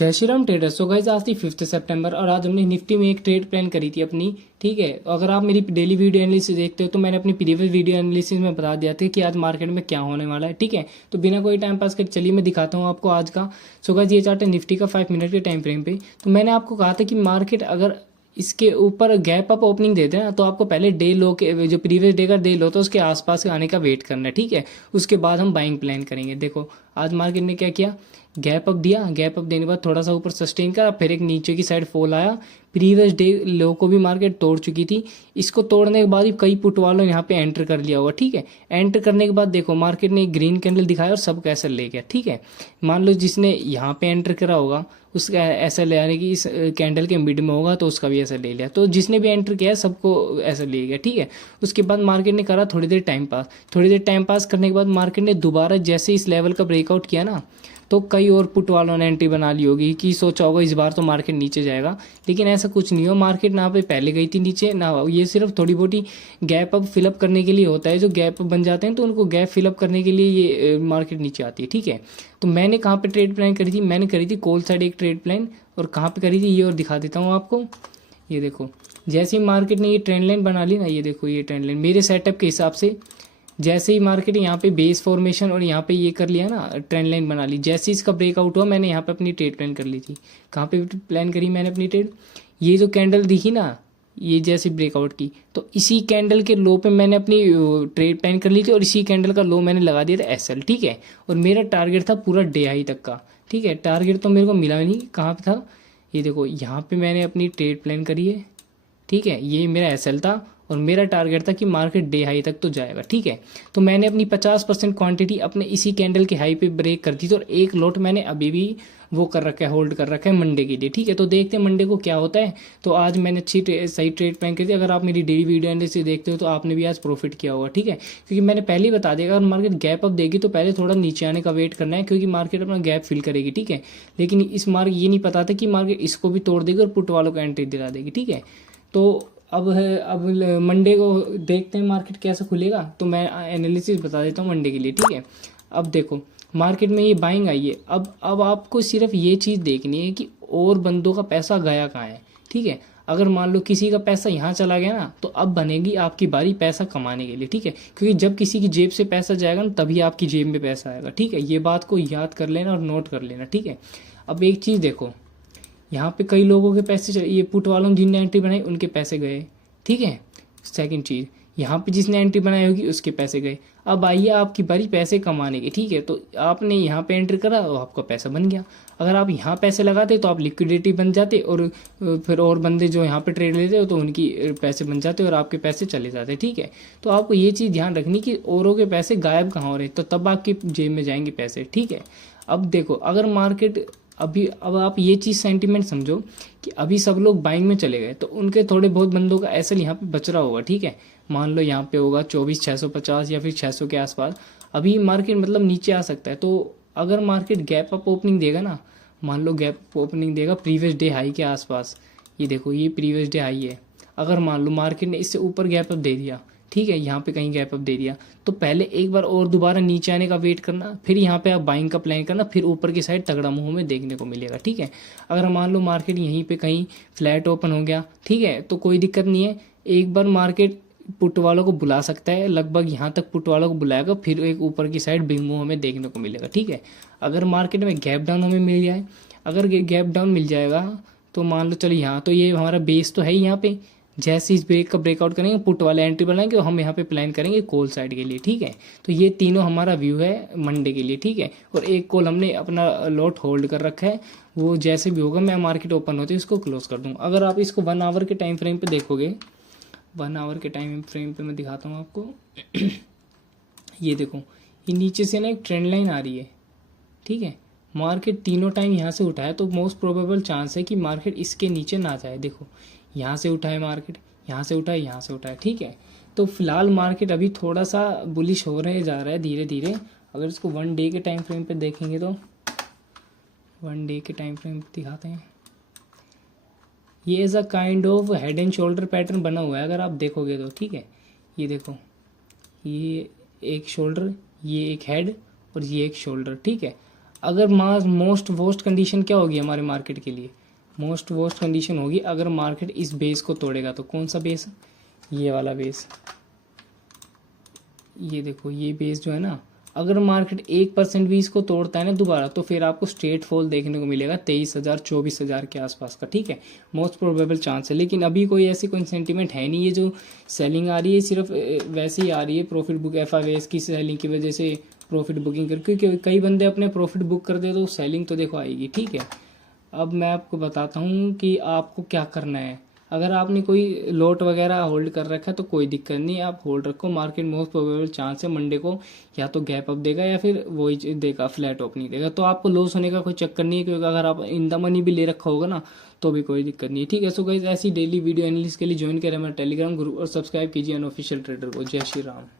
जय Shri Ram traders. So guys आज थी 5 सितंबर और आज हमने निफ्टी में एक ट्रेड प्लान करी थी अपनी। ठीक है, अगर आप मेरी डेली वीडियो एनालिसिस देखते हो तो मैंने अपनी प्रीवियस वीडियो एनालिसिस में बता दिया था कि आज मार्केट में क्या होने वाला है। ठीक है, तो बिना कोई टाइम पास कर चलिए मैं दिखाता हूँ आपको आज का। सो गाइस ये चार्ट है निफ्टी का 5 मिनट के टाइम फ्रेम पे। तो मैंने आपको कहा था कि मार्केट अगर इसके ऊपर गैप अप ओपनिंग देते हैं ना तो आपको पहले डे लो के जो प्रीवियस डे का डे लो तो उसके आसपास आने का वेट करना है। ठीक है, उसके बाद हम बाइंग प्लान करेंगे। देखो आज मार्केट ने क्या किया, गैप अप दिया, गैप अप देने के बाद थोड़ा सा ऊपर सस्टेन करा, फिर एक नीचे की साइड फॉल आया। प्रीवियस डे लो को भी मार्केट तोड़ चुकी थी। इसको तोड़ने के बाद ही कई पुट वालों ने यहाँ पे एंटर कर लिया होगा। ठीक है, एंटर करने के बाद देखो मार्केट ने एक ग्रीन कैंडल दिखाया और सब कैसे ले गया। ठीक है, मान लो जिसने यहाँ पे एंटर करा होगा उसका ऐसा ले आने की इस कैंडल के मिड में होगा तो उसका भी ऐसा ले लिया, तो जिसने भी एंटर किया सबको ऐसा ले गया। ठीक है, उसके बाद मार्केट ने करा थोड़ी देर टाइम पास। थोड़ी देर टाइम पास करने के बाद मार्केट ने दोबारा जैसे इस लेवल का ब्रेकआउट किया ना तो कई और पुट वालों ने एंट्री बना ली होगी कि सोचा होगा इस बार तो मार्केट नीचे जाएगा, लेकिन ऐसा कुछ नहीं हो। मार्केट ना पे पहले गई थी नीचे ना, ये सिर्फ थोड़ी बहुत गैप अप फिलअप करने के लिए होता है। जो गैप बन जाते हैं तो उनको गैप फिलअप करने के लिए ये मार्केट नीचे आती है। ठीक है, तो मैंने कहाँ पे ट्रेड प्लान करी थी, मैंने करी थी कॉल साइड एक ट्रेड प्लान। और कहाँ पे करी थी ये और दिखा देता हूँ आपको। ये देखो जैसे ही मार्केट ने ये ट्रेंड लाइन बना ली ना, ये देखो ये ट्रेंड लाइन मेरे सेटअप के हिसाब से जैसे ही मार्केट यहाँ पे बेस फॉर्मेशन और यहाँ पे ये कर लिया ना, ट्रेंड लाइन बना ली, जैसे ही इसका ब्रेकआउट हुआ मैंने यहाँ पे अपनी ट्रेड प्लान कर ली थी। कहाँ पे प्लान करी मैंने अपनी ट्रेड, ये जो कैंडल दिखी ना ये जैसे ब्रेकआउट की तो इसी कैंडल के लो पे मैंने अपनी ट्रेड प्लान कर ली थी और इसी कैंडल का लो मैंने लगा दिया था एसएल। ठीक है, और मेरा टारगेट था पूरा डे हाई तक का। ठीक है, टारगेट तो मेरे को मिला नहीं, कहाँ पे था ये देखो, यहाँ पे मैंने अपनी ट्रेड प्लान करी है। ठीक है, ये मेरा एसएल था और मेरा टारगेट था कि मार्केट डे हाई तक तो जाएगा। ठीक है, तो मैंने अपनी 50% क्वांटिटी अपने इसी कैंडल के हाई पे ब्रेक कर दी थी और एक लॉट मैंने अभी भी वो कर रखा है, होल्ड कर रखा है मंडे के लिए। ठीक है, तो देखते हैं मंडे को क्या होता है। तो आज मैंने सही ट्रेड प्लान कर दी। अगर आप मेरी डेली वीडियो एनालिसिस देखते हो तो आपने भी आज प्रॉफिट किया होगा। ठीक है, क्योंकि मैंने पहले ही बता दिया अगर मार्केट गैप अप देगी तो पहले थोड़ा नीचे आने का वेट करना है क्योंकि मार्केट अपना गैप फिल करेगी। ठीक है, लेकिन इस मार्केट ये नहीं पता था कि मार्केट इसको भी तोड़ देगी और पुट वालों को एंट्री दिला देगी। ठीक है, तो अब मंडे को देखते हैं मार्केट कैसा खुलेगा, तो मैं एनालिसिस बता देता हूँ मंडे के लिए। ठीक है, अब देखो मार्केट में ये बाइंग आई है। अब आपको सिर्फ ये चीज़ देखनी है कि और बंदों का पैसा गया कहाँ है। ठीक है, अगर मान लो किसी का पैसा यहाँ चला गया ना तो अब बनेगी आपकी बारी पैसा कमाने के लिए। ठीक है, क्योंकि जब किसी की जेब से पैसा जाएगा ना तभी आपकी जेब में पैसा आएगा। ठीक है, ये बात को याद कर लेना और नोट कर लेना। ठीक है, अब एक चीज़ देखो, यहाँ पे कई लोगों के पैसे ये पुट वालों ने जिनने एंट्री बनाई उनके पैसे गए। ठीक है, सेकंड चीज़ यहाँ पे जिसने एंट्री बनाई होगी उसके पैसे गए। अब आइए आपकी बारी पैसे कमाने की। ठीक है, तो आपने यहाँ पे एंट्री करा तो आपका पैसा बन गया। अगर आप यहाँ पैसे लगाते तो आप लिक्विडिटी बन जाते और फिर और बंदे जो यहाँ पे ट्रेड लेते हो तो उनकी पैसे बन जाते और आपके पैसे चले जाते। ठीक है, तो आपको ये चीज़ ध्यान रखनी कि औरों के पैसे गायब कहाँ हो रहे तो तब आपकी जेब में जाएंगे पैसे। ठीक है, अब देखो अगर मार्केट अब आप ये चीज़ सेंटीमेंट समझो कि अभी सब लोग बाइंग में चले गए तो उनके थोड़े बहुत बंदों का एसएल यहाँ पे बच रहा होगा। ठीक है, मान लो यहाँ पे होगा 24,650 या फिर 600 के आसपास। अभी मार्केट मतलब नीचे आ सकता है। तो अगर मार्केट गैप अप ओपनिंग देगा ना, मान लो गैप ओपनिंग देगा प्रीवियस डे हाई के आसपास, ये देखो ये प्रीवियस डे हाई है, अगर मान लो मार्केट ने इससे ऊपर गैप अप दे दिया, ठीक है यहाँ पे कहीं गैप अप दे दिया, तो पहले एक बार और दोबारा नीचे आने का वेट करना, फिर यहाँ पे आप बाइंग का प्लान करना, फिर ऊपर की साइड तगड़ा मुंह में देखने को मिलेगा। ठीक है, अगर मान लो मार्केट यहीं पे कहीं फ्लैट ओपन हो गया, ठीक है, तो कोई दिक्कत नहीं है। एक बार मार्केट पुट वालों को बुला सकता है, लगभग यहाँ तक पुट वालों को बुलाएगा, फिर एक ऊपर की साइड बिग मुंह हमें देखने को मिलेगा। ठीक है, अगर मार्केट में गैप डाउन हमें मिल जाए, अगर गैप डाउन मिल जाएगा तो मान लो चलो यहाँ तो ये हमारा बेस तो है ही, यहाँ पे जैसे इस ब्रेक का ब्रेकआउट करेंगे पुट वाले एंट्री बनाएंगे और हम यहाँ पे प्लान करेंगे कॉल साइड के लिए। ठीक है, तो ये तीनों हमारा व्यू है मंडे के लिए। ठीक है, और एक कॉल हमने अपना लॉट होल्ड कर रखा है, वो जैसे भी होगा मैं मार्केट ओपन होते इसको क्लोज कर दूँगा। अगर आप इसको 1 आवर के टाइम फ्रेम पे देखोगे, 1 आवर के टाइम फ्रेम पे मैं दिखाता हूँ आपको ये देखो ये नीचे से ना एक ट्रेंड लाइन आ रही है। ठीक है, मार्केट तीनों टाइम यहाँ से उठाया तो मोस्ट प्रोबेबल चांस है कि मार्केट इसके नीचे ना जाए। देखो यहाँ से उठाए मार्केट, यहाँ से उठाए, यहाँ से उठाए। ठीक है, तो फिलहाल मार्केट अभी थोड़ा सा बुलिश हो रहे जा रहा है धीरे धीरे। अगर इसको 1 डे के टाइम फ्रेम पे देखेंगे तो 1 डे के टाइम फ्रेम पे दिखाते हैं, ये as a kind of head and shoulder pattern बना हुआ है अगर आप देखोगे तो। ठीक है, ये देखो ये एक शोल्डर, ये एक हेड और ये एक शोल्डर। ठीक है, अगर मोस्ट वोस्ट कंडीशन क्या होगी हमारे मार्केट के लिए, मोस्ट वोस्ट कंडीशन होगी अगर मार्केट इस बेस को तोड़ेगा। तो कौन सा बेस, ये वाला बेस, ये देखो ये बेस जो है ना, अगर मार्केट 1% भी इसको तोड़ता है ना दोबारा, तो फिर आपको स्ट्रेट फॉल देखने को मिलेगा 23,000 24,000 के आसपास का, ठीक है, मोस्ट प्रोबेबल चांस है। लेकिन अभी कोई ऐसी कोई सेंटीमेंट है नहीं, ये जो सेलिंग आ रही है सिर्फ वैसे ही आ रही है प्रॉफिट बुक FIS की सेलिंग की वजह से, प्रॉफिट बुकिंग कर, क्योंकि कई बंदे अपने प्रॉफिट बुक कर दे तो सेलिंग तो देखो आएगी, ठीक है। अब मैं आपको बताता हूँ कि आपको क्या करना है। अगर आपने कोई लोट वगैरह होल्ड कर रखा है तो कोई दिक्कत नहीं, आप होल्ड रखो। मार्केट मोस्ट प्रोबेबल चांस है मंडे को या तो गैप अप देगा या फिर वही देगा, फ्लैट ओपनिंग देगा। तो आपको लॉस होने का कोई चक्कर नहीं है, क्योंकि अगर आप इन द मनी भी ले रखा होगा ना तो भी कोई दिक्कत नहीं है, ठीक है। सो गाइस ऐसी डेली वीडियो एनालिसिस के लिए ज्वाइन करें हमारा टेलीग्राम ग्रुप और सब्सक्राइब कीजिए अनऑफिशियल ट्रेडर को। जय श्री राम।